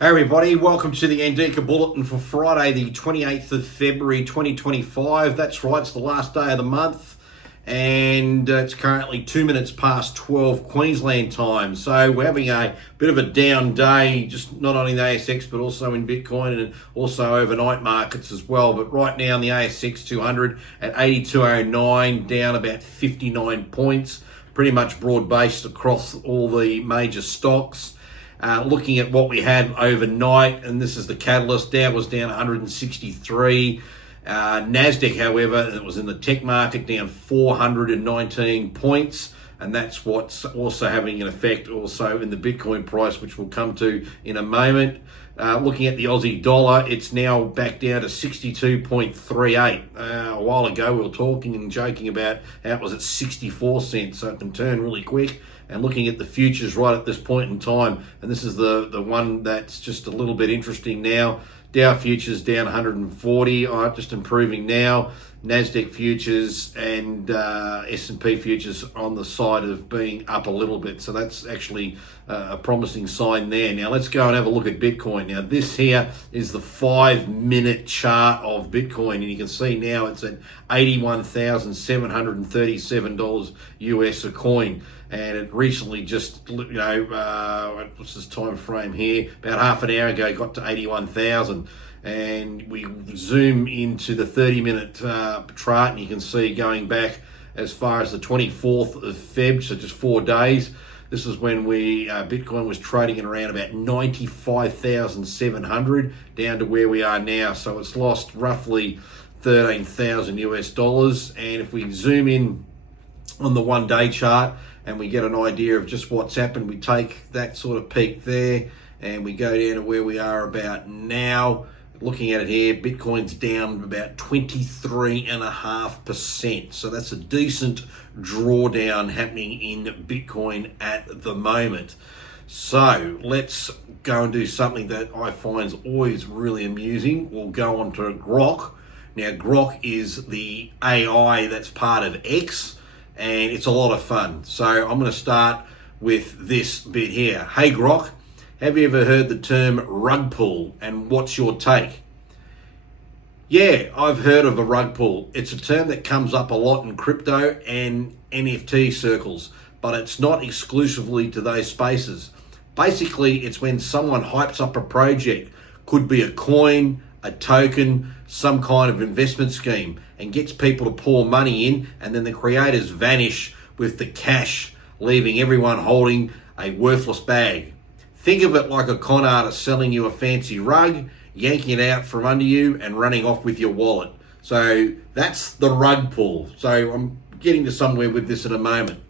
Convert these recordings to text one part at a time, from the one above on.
Hey everybody, welcome to the ANDIKA Bulletin for Friday the 28th of February 2025. That's right, it's the last day of the month and it's currently 2 minutes past 12 Queensland time. So we're having a bit of a down day, just not only in the ASX but also in Bitcoin and also overnight markets as well. But right now in the ASX 200 at 8209, down about 59 points, pretty much broad-based across all the major stocks. Looking at what we had overnight, and this is the catalyst, Dow was down 163. Nasdaq, however, it was in the tech market, down 419 points, and that's what's also having an effect also in the Bitcoin price, which we'll come to in a moment. Looking at the Aussie dollar, it's now back down to 62.38. A while ago, we were talking and joking about how it was at 64 cents, so it can turn really quick. And looking at the futures right at this point in time, and this is the one that's just a little bit interesting now. Dow futures down 140, just improving now. Nasdaq futures and S&P futures on the side of being up a little bit. So that's actually a promising sign there. Now let's go and have a look at Bitcoin. Now this here is the 5-minute chart of Bitcoin, and you can see now it's at $81,737 US a coin. And it recently just, what's this time frame here? About half an hour ago, got to 81,000. And we zoom into the 30-minute chart, and you can see going back as far as the 24th of Feb, so just 4 days. This is when Bitcoin was trading at around about 95,700, down to where we are now. So it's lost roughly 13,000 US dollars. And if we zoom in on the 1-day chart, and we get an idea of just what's happened, we take that sort of peak there and we go down to where we are about now. Looking at it here, Bitcoin's down about 23.5%. So that's a decent drawdown happening in Bitcoin at the moment. So let's go and do something that I find is always really amusing. We'll go on to Grok. Now, Grok is the AI that's part of X, and it's a lot of fun. So I'm going to start with this bit here. Hey Grok, have you ever heard the term rug pull, and what's your take? Yeah, I've heard of a rug pull. It's a term that comes up a lot in crypto and NFT circles, but it's not exclusively to those spaces. Basically, it's when someone hypes up a project, could be a coin, a token, some kind of investment scheme, and gets people to pour money in, and then the creators vanish with the cash, leaving everyone holding a worthless bag. Think of it like a con artist selling you a fancy rug, yanking it out from under you and running off with your wallet. So that's the rug pull. So I'm getting to somewhere with this in a moment.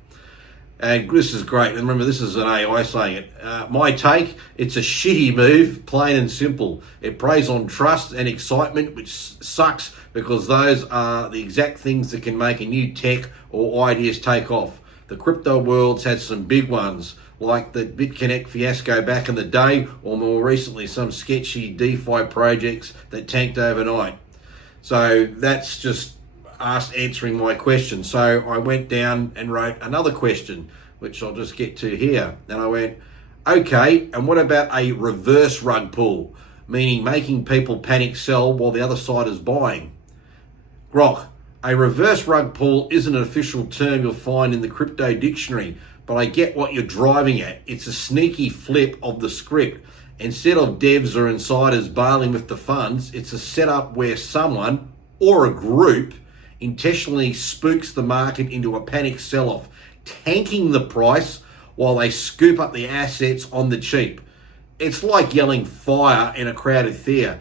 And this is great. And remember, this is an AI saying it. My take, it's a shitty move, plain and simple. It preys on trust and excitement, which sucks because those are the exact things that can make a new tech or ideas take off. The crypto world's had some big ones, like the BitConnect fiasco back in the day, or more recently, some sketchy DeFi projects that tanked overnight. So that's just answering my question. So I went down and wrote another question, which I'll just get to here. And I went, okay, and what about a reverse rug pull, meaning making people panic sell while the other side is buying? Grok, a reverse rug pull isn't an official term you'll find in the crypto dictionary, but I get what you're driving at. It's a sneaky flip of the script. Instead of devs or insiders bailing with the funds, it's a setup where someone or a group intentionally spooks the market into a panic sell-off, tanking the price while they scoop up the assets on the cheap. It's like yelling fire in a crowded theatre.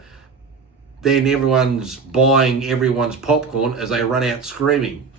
Then everyone's buying everyone's popcorn as they run out screaming.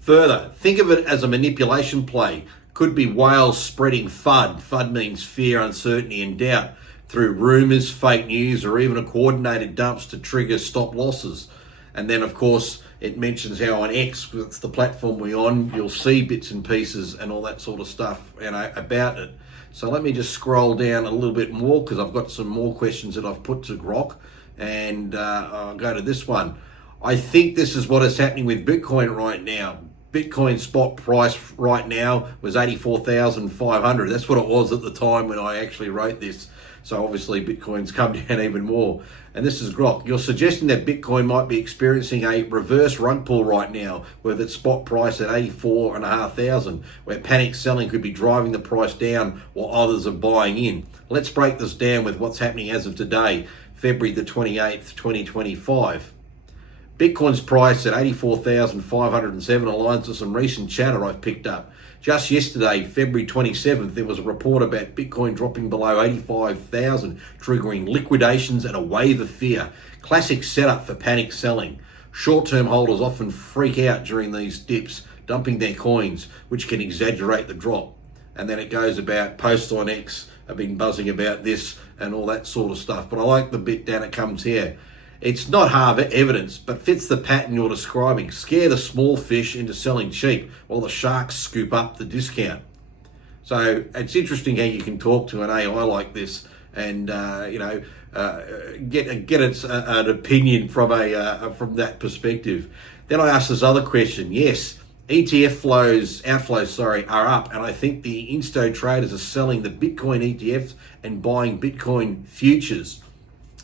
Further, think of it as a manipulation play. Could be whales spreading FUD. FUD means fear, uncertainty and doubt, through rumours, fake news, or even a coordinated dumps to trigger stop losses. And then, of course, it mentions how on X, that's the platform we're on, you'll see bits and pieces and all that sort of stuff about it. So let me just scroll down a little bit more because I've got some more questions that I've put to Grok. And I'll go to this one. I think this is what is happening with Bitcoin right now. Bitcoin spot price right now was 84,500. That's what it was at the time when I actually wrote this. So obviously Bitcoin's come down even more. And this is Grok. You're suggesting that Bitcoin might be experiencing a reverse rug pull right now, with its spot price at 84,500, where panic selling could be driving the price down while others are buying in. Let's break this down with what's happening as of today, February the 28th, 2025. Bitcoin's price at 84,507 aligns with some recent chatter I've picked up. Just yesterday, February 27th, there was a report about Bitcoin dropping below 85,000, triggering liquidations and a wave of fear. Classic setup for panic selling. Short-term holders often freak out during these dips, dumping their coins, which can exaggerate the drop. And then it goes about posts on X have been buzzing about this and all that sort of stuff. But I like the bit down it comes here. It's not hard evidence, but fits the pattern you're describing. Scare the small fish into selling cheap while the sharks scoop up the discount. So it's interesting how you can talk to an AI like this and get an opinion from from that perspective. Then I asked this other question. Yes, ETF outflows are up, and I think the insto traders are selling the Bitcoin ETFs and buying Bitcoin futures.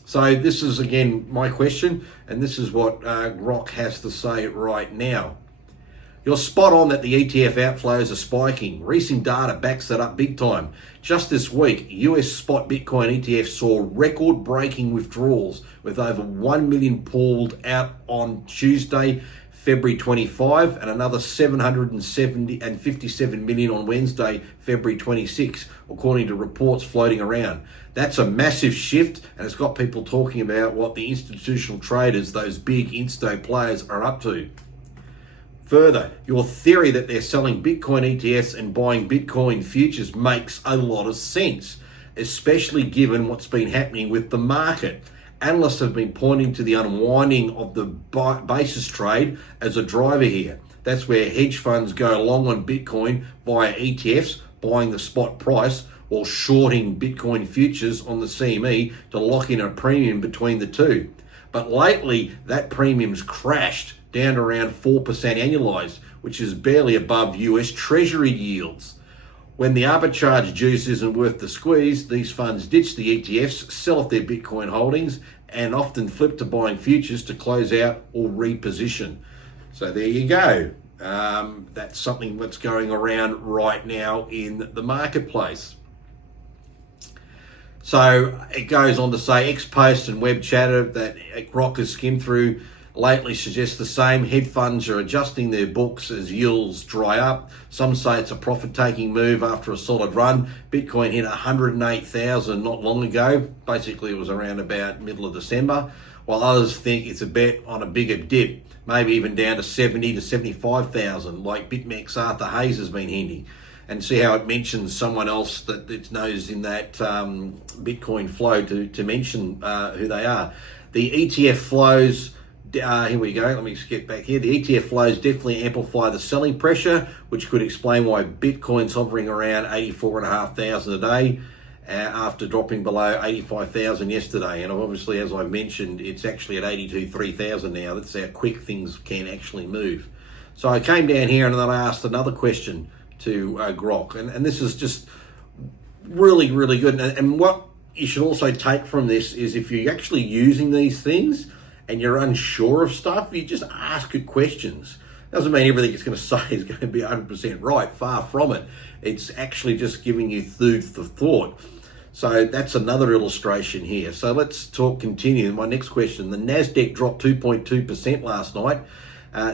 So this is, again, my question, and this is what Grok has to say right now. You're spot on that the ETF outflows are spiking. Recent data backs that up big time. Just this week, US spot Bitcoin ETFs saw record-breaking withdrawals, with over 1 million pulled out on Tuesday, February 25, and another 757 million on Wednesday, February 26, according to reports floating around. That's a massive shift, and it's got people talking about what the institutional traders, those big insto players, are up to. Further, your theory that they're selling Bitcoin ETFs and buying Bitcoin futures makes a lot of sense, especially given what's been happening with the market. Analysts have been pointing to the unwinding of the basis trade as a driver here. That's where hedge funds go long on Bitcoin via ETFs, buying the spot price, while shorting Bitcoin futures on the CME to lock in a premium between the two. But lately, that premium's crashed down to around 4% annualized, which is barely above US Treasury yields. When the arbitrage juice isn't worth the squeeze, these funds ditch the ETFs, sell off their Bitcoin holdings, and often flip to buying futures to close out or reposition. So there you go. That's something that's going around right now in the marketplace. So it goes on to say, ex-post and web chatter that Grok has skimmed through lately suggests the same. Hedge funds are adjusting their books as yields dry up. Some say it's a profit-taking move after a solid run. Bitcoin hit 108,000 not long ago. Basically, it was around about middle of December, while others think it's a bet on a bigger dip, maybe even down to 70 to 75,000, like BitMEX Arthur Hayes has been hinting. And see how it mentions someone else that it knows in that Bitcoin flow to mention who they are. The ETF flows, here we go, let me just get back here. The ETF flows definitely amplify the selling pressure, which could explain why Bitcoin's hovering around 84,500 a day after dropping below 85,000 yesterday. And obviously, as I mentioned, it's actually at 82,300 now. That's how quick things can actually move. So I came down here and then I asked another question to Grok, and this is just really, really good. And what you should also take from this is, if you're actually using these things and you're unsure of stuff, you just ask it questions. Doesn't mean everything it's going to say is going to be 100% right. Far from it. It's actually just giving you food for thought. So that's another illustration here. So let's continue. My next question: the Nasdaq dropped 2.2% last night.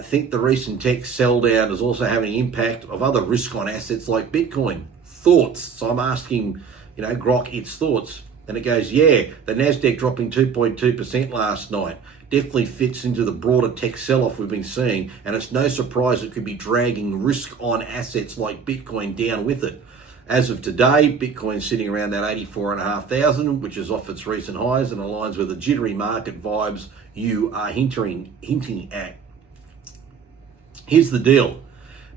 Think the recent tech sell down is also having an impact of other risk on assets like Bitcoin. Thoughts? So I'm asking, Grok its thoughts. And it goes, yeah, the Nasdaq dropping 2.2% last night definitely fits into the broader tech sell-off we've been seeing, and it's no surprise it could be dragging risk on assets like Bitcoin down with it. As of today, Bitcoin's sitting around that 84,500, which is off its recent highs and aligns with the jittery market vibes you are hinting at. Here's the deal.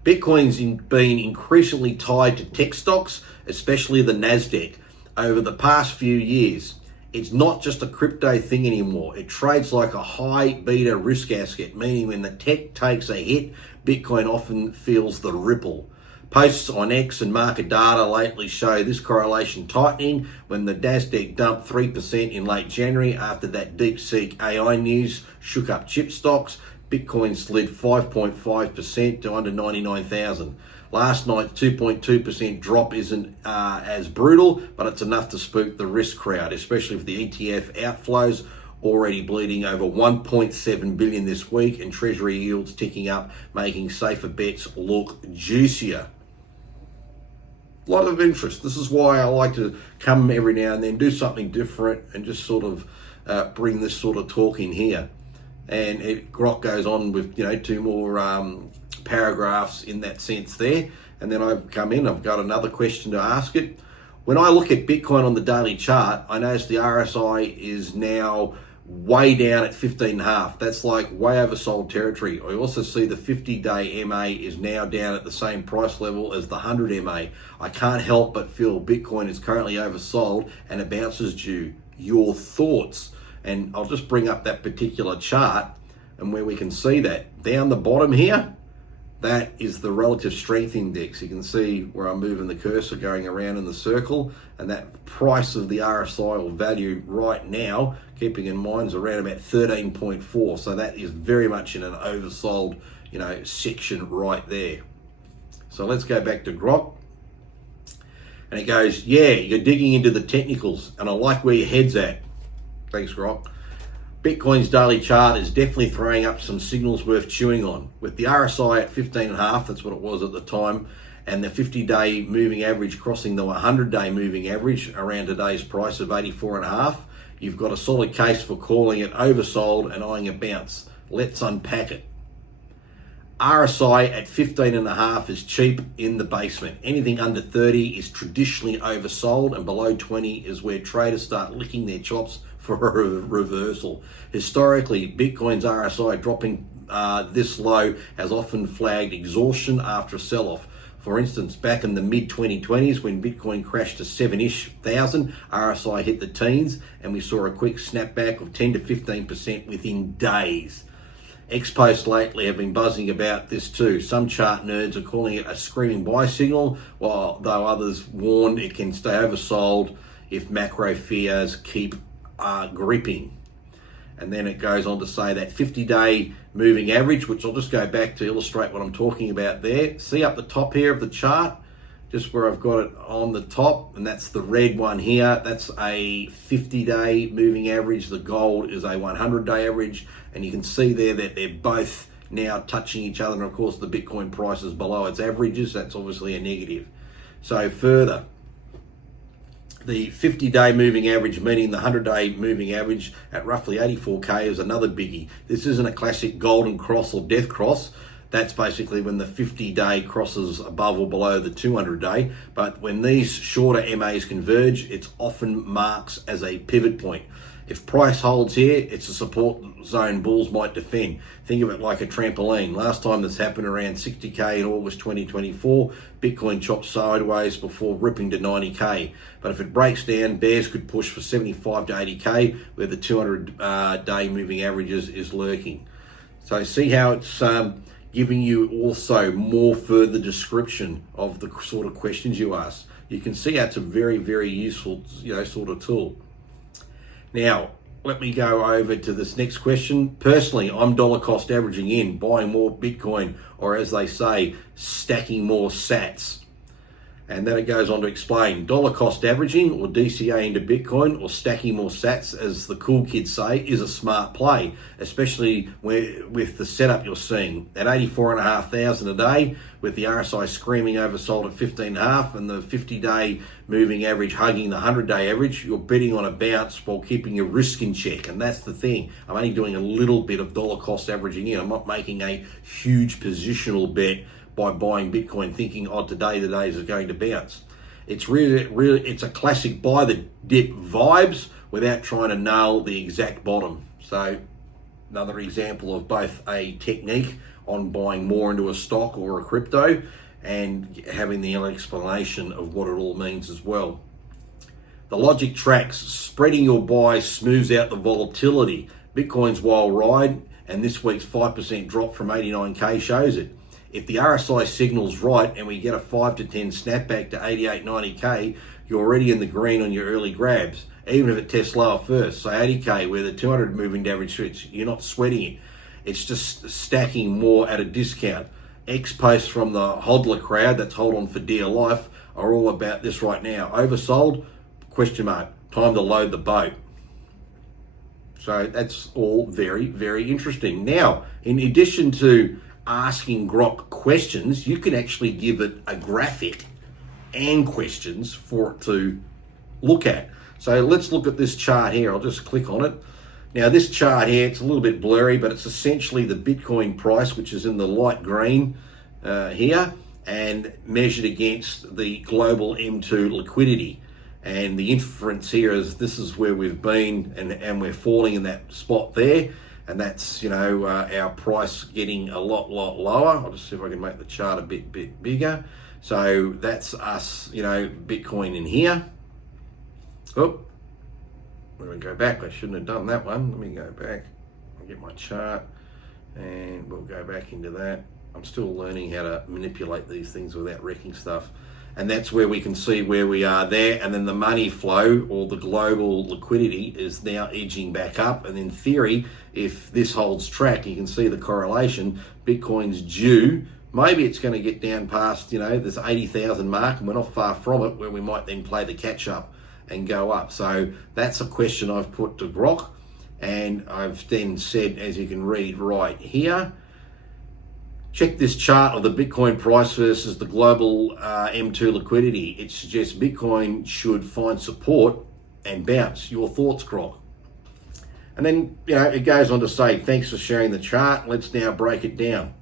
Bitcoin's been increasingly tied to tech stocks, especially the Nasdaq, over the past few years. It's not just a crypto thing anymore. It trades like a high beta risk asset, meaning when the tech takes a hit, Bitcoin often feels the ripple. Posts on X and market data lately show this correlation tightening when the Nasdaq dumped 3% in late January after that DeepSeek AI news shook up chip stocks. Bitcoin slid 5.5% to under 99,000. Last night's 2.2% drop isn't as brutal, but it's enough to spook the risk crowd, especially with the ETF outflows already bleeding over 1.7 billion this week and treasury yields ticking up, making safer bets look juicier. A lot of interest. This is why I like to come every now and then, do something different and just sort of bring this sort of talk in here. And Grok goes on with, two more paragraphs in that sense there. And then I've come in, I've got another question to ask it. When I look at Bitcoin on the daily chart, I notice the RSI is now way down at 15.5. That's like way oversold territory. I also see the 50-day MA is now down at the same price level as the 100 MA. I can't help but feel Bitcoin is currently oversold and it bounces due. Your thoughts? And I'll just bring up that particular chart and where we can see that. Down the bottom here, that is the relative strength index. You can see where I'm moving the cursor going around in the circle, and that price of the RSI or value right now, keeping in mind, is around about 13.4. So that is very much in an oversold, section right there. So let's go back to Grok. And it goes, yeah, you're digging into the technicals, and I like where your head's at. Thanks, Grok. Bitcoin's daily chart is definitely throwing up some signals worth chewing on. With the RSI at 15.5, that's what it was at the time, and the 50-day moving average crossing the 100-day moving average around today's price of 84.5, you've got a solid case for calling it oversold and eyeing a bounce. Let's unpack it. RSI at 15.5 is cheap in the basement. Anything under 30 is traditionally oversold, and below 20 is where traders start licking their chops for a reversal. Historically, Bitcoin's RSI dropping this low has often flagged exhaustion after a sell-off. For instance, back in the mid-2020s when Bitcoin crashed to 7-ish thousand, RSI hit the teens and we saw a quick snapback of 10 to 15% within days. X-posts lately have been buzzing about this too. Some chart nerds are calling it a screaming buy signal, while though others warn it can stay oversold if macro fears keep gripping. And then it goes on to say that 50-day moving average, which I'll just go back to illustrate what I'm talking about there. See up the top here of the chart, just where I've got it on the top, and that's the red one here. That's a 50-day moving average. The gold is a 100-day average, and you can see there that they're both now touching each other, and of course the Bitcoin price is below its averages. That's obviously a negative. So further, the 50-day moving average meeting the 100-day moving average at roughly 84K is another biggie. This isn't a classic golden cross or death cross. That's basically when the 50-day crosses above or below the 200-day. But when these shorter MAs converge, it often marks as a pivot point. If price holds here, it's a support zone bulls might defend. Think of it like a trampoline. Last time this happened around 60K in August 2024, Bitcoin chopped sideways before ripping to 90K. But if it breaks down, bears could push for 75 to 80K, where the 200-day moving averages is lurking. So see how it's giving you also more further description of the sort of questions you ask. You can see how it's a very, very useful, sort of tool. Now, let me go over to this next question. Personally, I'm dollar cost averaging in, buying more Bitcoin, or as they say, stacking more sats. And then it goes on to explain dollar cost averaging or DCA into Bitcoin or stacking more sats, as the cool kids say, is a smart play, especially with the setup you're seeing at 84,500 a day, with the RSI screaming oversold at 15.5 and the 50-day moving average hugging the 100-day average. You're betting on a bounce while keeping your risk in check, and that's the thing. I'm only doing a little bit of dollar cost averaging in. I'm not making a huge positional bet by buying Bitcoin thinking, today the day is going to bounce. It's really, it's a classic buy the dip vibes without trying to nail the exact bottom. So another example of both a technique on buying more into a stock or a crypto and having the explanation of what it all means as well. The logic tracks. Spreading your buys smooths out the volatility. Bitcoin's wild ride, and this week's 5% drop from 89K shows it. if the RSI signal's right and we get a 5 to 10 snapback to 88, 90k, you're already in the green on your early grabs, even if it tests lower first. So 80k, where the 200 moving average sits, you're not sweating it. It's just stacking more at a discount. Posts from the hodler crowd, that's hold on for dear life, are all about this right now. Oversold? Question mark. Time to load the boat. So that's all very, very interesting. Now, in addition to asking Grok questions, you can actually give it a graphic and questions for it to look at. So let's look at this chart here. I'll just click on it. Now this chart here, it's a little bit blurry, but it's essentially the Bitcoin price, which is in the light green here, and measured against the global M2 liquidity. And the inference here is this is where we've been, and we're falling in that spot there. And that's, our price getting a lot lower. I'll just see if I can make the chart a bit bigger. So that's us, Bitcoin in here. Oh, let me go back. I shouldn't have done that one. Let me go back. I'll get my chart and we'll go back into that. I'm still learning how to manipulate these things without wrecking stuff. And that's where we can see where we are there. And then the money flow, or the global liquidity, is now edging back up. And in theory, if this holds track, you can see the correlation. Bitcoin's due. Maybe it's going to get down past, this 80,000 mark, and we're not far from it, where we might then play the catch up and go up. So that's a question I've put to Grok. And I've then said, as you can read right here, check this chart of the Bitcoin price versus the global M2 liquidity. It suggests Bitcoin should find support and bounce. Your thoughts, Grok? And then, it goes on to say, thanks for sharing the chart. Let's now break it down.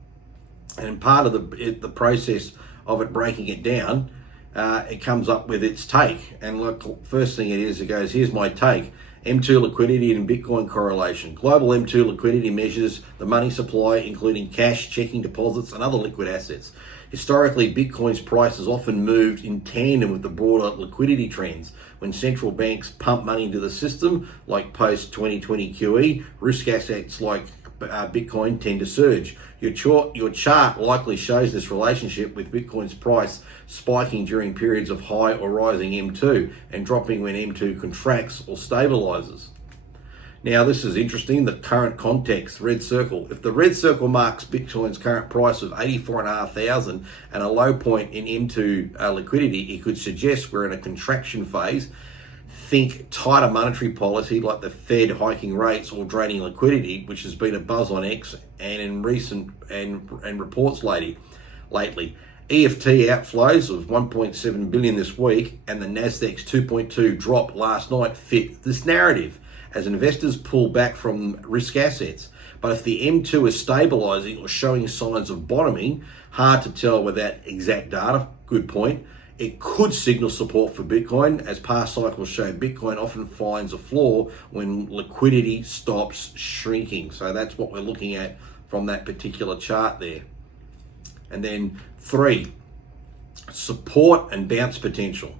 And part of the process of it breaking it down, it comes up with its take. And look, first thing it goes, here's my take. M2 liquidity and Bitcoin correlation. Global M2 liquidity measures the money supply, including cash, checking deposits, and other liquid assets. Historically, Bitcoin's price has often moved in tandem with the broader liquidity trends. When central banks pump money into the system, like post-2020 QE, risk assets like Bitcoin tend to surge. Your chart likely shows this relationship, with Bitcoin's price spiking during periods of high or rising M2 and dropping when M2 contracts or stabilizes. Now this is interesting, the current context, red circle. If the red circle marks Bitcoin's current price of 84,500 and a low point in M2 liquidity, it could suggest we're in a contraction phase. Think tighter monetary policy like the Fed hiking rates or draining liquidity, which has been a buzz on X and in recent and reports lately. EFT outflows of 1.7 billion this week and the Nasdaq's 2.2 drop last night fit this narrative as investors pull back from risk assets. But if the M2 is stabilizing or showing signs of bottoming, hard to tell without exact data, good point. It could signal support for Bitcoin, as past cycles show Bitcoin often finds a floor when liquidity stops shrinking. So that's what we're looking at from that particular chart there. And then 3, support and bounce potential.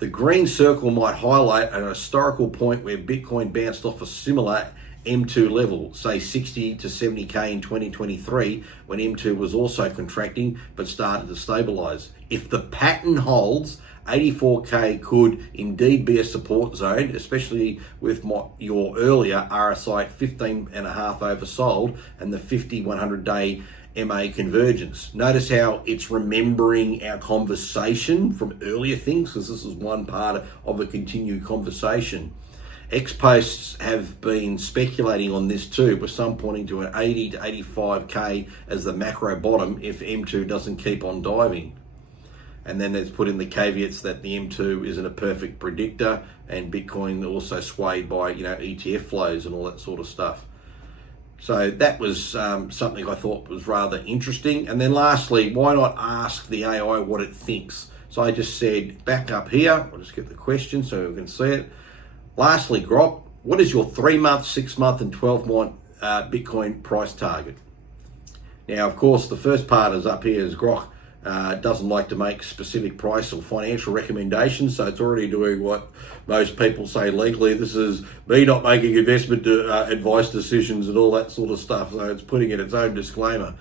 The green circle might highlight an historical point where Bitcoin bounced off a similar M2 level, say 60 to 70k in 2023, when M2 was also contracting but started to stabilize. If the pattern holds, 84k could indeed be a support zone, especially with your earlier RSI at 15.5 oversold and the 50 100-day MA convergence. Notice how it's remembering our conversation from earlier things, because this is one part of a continued conversation. X posts have been speculating on this too, with some pointing to an 80 to 85k as the macro bottom if M2 doesn't keep on diving. And then there's put in the caveats that the M2 isn't a perfect predictor, and Bitcoin also swayed by ETF flows and all that sort of stuff. So that was something I thought was rather interesting. And then lastly, why not ask the AI what it thinks? So I just said back up here, I'll just get the question so we can see it. Lastly, Grok, what is your 3-month, 6-month and 12-month Bitcoin price target? Now, of course, the first part is up here is Grok doesn't like to make specific price or financial recommendations, so it's already doing what most people say legally. This is me not making investment advice decisions and all that sort of stuff, so it's putting in its own disclaimer.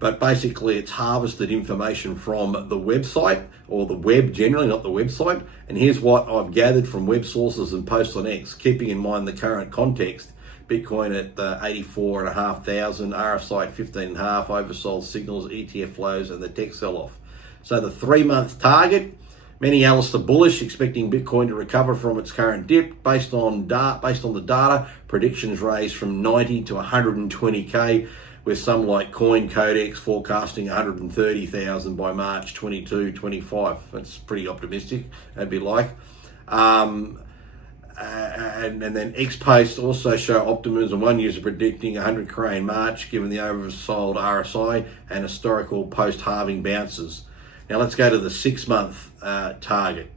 but basically it's harvested information from the website, or the web generally, not the website. And here's what I've gathered from web sources and posts on X, keeping in mind the current context. Bitcoin at 84,500, RSI at 15.5, oversold signals, ETF flows, and the tech sell-off. So the 3-month target, many analysts are bullish, expecting Bitcoin to recover from its current dip. Based on the data, predictions raised from 90 to 120k, with some like Coin Codex forecasting 130,000 by March 22-25. That's pretty optimistic, that'd be like. And then X-Post also show optimism. One user predicting 100k in March, given the oversold RSI and historical post-halving bounces. Now let's go to the 6-month target.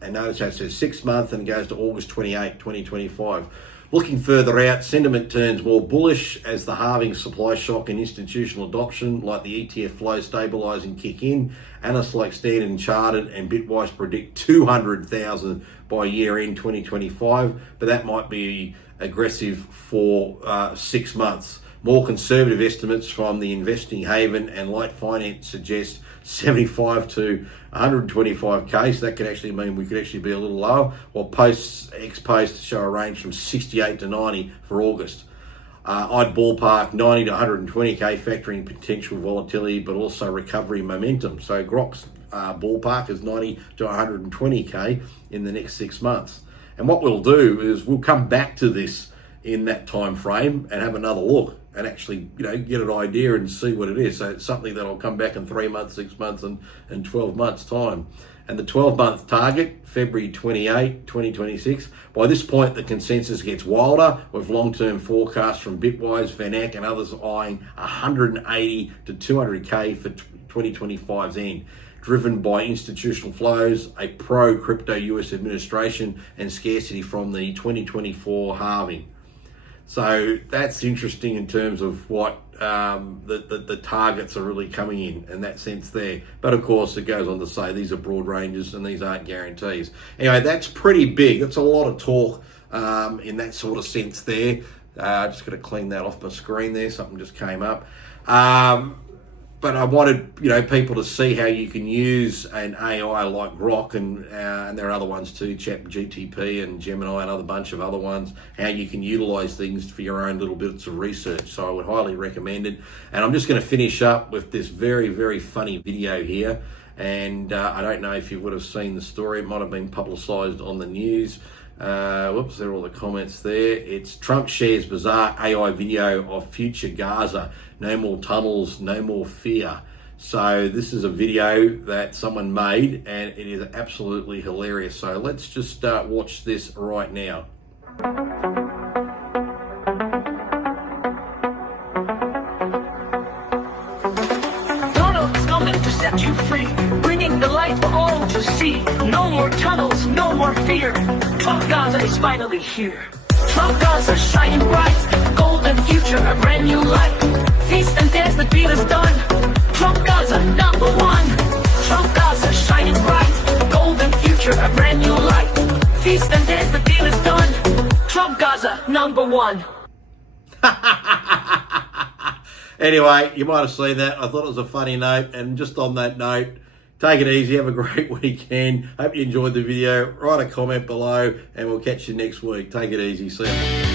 And notice how it says 6 month and goes to August 28, 2025. Looking further out, sentiment turns more bullish as the halving supply shock and institutional adoption, like the ETF flow stabilising, kick in. Analysts like Standard Chartered and Bitwise predict 200,000 by year end 2025, but that might be aggressive for 6 months. More conservative estimates from the Investing Haven and Light Finance suggest 75 to 125k, so that could actually mean we could actually be a little lower, while X-Post show a range from 68 to 90 for August. I'd ballpark 90 to 120k, factoring potential volatility but also recovery momentum. So Grok's ballpark is 90 to 120k in the next 6 months. And what we'll do is we'll come back to this in that time frame and have another look and actually, get an idea and see what it is. So it's something that I'll come back in 3 months, 6 months, and 12 months time. And the 12-month target, February 28, 2026. By this point, the consensus gets wilder, with long-term forecasts from Bitwise, VanEck, and others eyeing 180 to 200k for 2025's end, driven by institutional flows, a pro-crypto US administration, and scarcity from the 2024 halving. So that's interesting in terms of what the targets are really coming in that sense there. But of course, it goes on to say these are broad ranges and these aren't guarantees. Anyway, that's pretty big. That's a lot of talk in that sort of sense there. Just got to clean that off my screen there. Something just came up. But I wanted, people to see how you can use an AI like Grok, and there are other ones too, ChatGPT and Gemini and other bunch of other ones, how you can utilize things for your own little bits of research. So I would highly recommend it. And I'm just going to finish up with this very, very funny video here. And I don't know if you would have seen the story. It might have been publicized on the news. Whoops, there are all the comments there. It's Trump shares bizarre AI video of future Gaza. No more tunnels, no more fear. So this is a video that someone made and it is absolutely hilarious. So let's just watch this right now. Donald is coming to set you free, bringing the light for all to see. No more tunnels, no more fear. Trump Gaza is finally here. Trump Gaza shining bright, golden future, a brand new light. Feast and dance, the deal is done. Trump Gaza, number one. Trump Gaza shining bright, golden future, a brand new light. Feast and dance, the deal is done. Trump Gaza, number one. Anyway, you might have seen that. I thought it was a funny note. And just on that note, take it easy. Have a great weekend. Hope you enjoyed the video. Write a comment below and we'll catch you next week. Take it easy. See you.